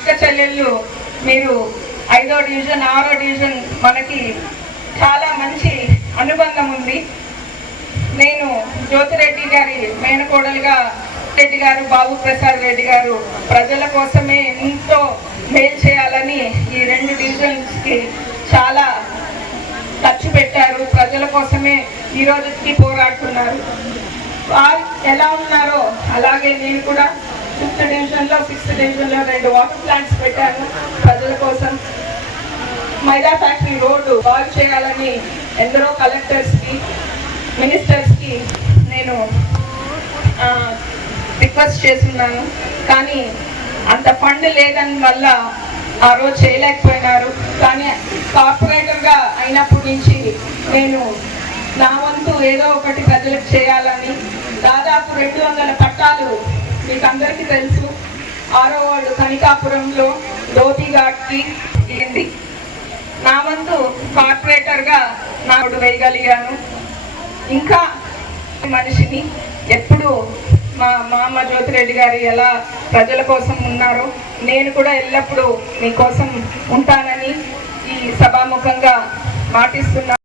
అక్క చెల్లెళ్ళు మీరు 5వ డివిజన్ 6వ డివిజన్ మనకి చాలా మంచి అనుబంధం ఉంది. నేను జ్యోతిరెడ్డి గారి మేనకోడలుగా రెడ్డి గారు, బాబు ప్రసాద్ రెడ్డి గారు ప్రజల కోసమే ఎంతో మేలు చేయాలని ఈ 2 డివిజన్స్కి చాలా ఖర్చు పెట్టారు. ప్రజల కోసమే ఈ రోజుకి పోరాడుతున్నారు. వారు ఎలా ఉన్నారో అలాగే నేను కూడా 5th డివిజన్లో 6th డివిజన్లో 2 వాటర్ ప్లాంట్స్ పెట్టాను ప్రజల కోసం. మైదా ఫ్యాక్టరీ రోడ్డు బాగు చేయాలని ఎందరో కలెక్టర్స్కి, మినిస్టర్స్కి నేను రిక్వెస్ట్ చేస్తున్నాను. కానీ అంత ఫండ్ లేదని వల్ల ఆ రోజు చేయలేకపోయినారు. కానీ కార్పొరేటర్గా అయినప్పటి నుంచి నేను నా వంతు ఏదో ఒకటి ప్రజలకు చేయాలని దాదాపు 200 పట్టాలు మీకు అందరికీ తెలుసు 6వ వార్డు కనికాపురంలో ధోతిఘాట్కి ఇవ్వండి. నా వంతు కార్పొరేటర్గా నాకు వేయగలిగాను. ఇంకా మనిషిని ఎప్పుడు మా అమ్మ జ్యోతిరెడ్డి గారు ఎలా ప్రజల కోసం ఉన్నారో నేను కూడా ఎల్లప్పుడూ మీకోసం ఉంటానని ఈ సభాముఖంగా మాటిస్తున్నాను.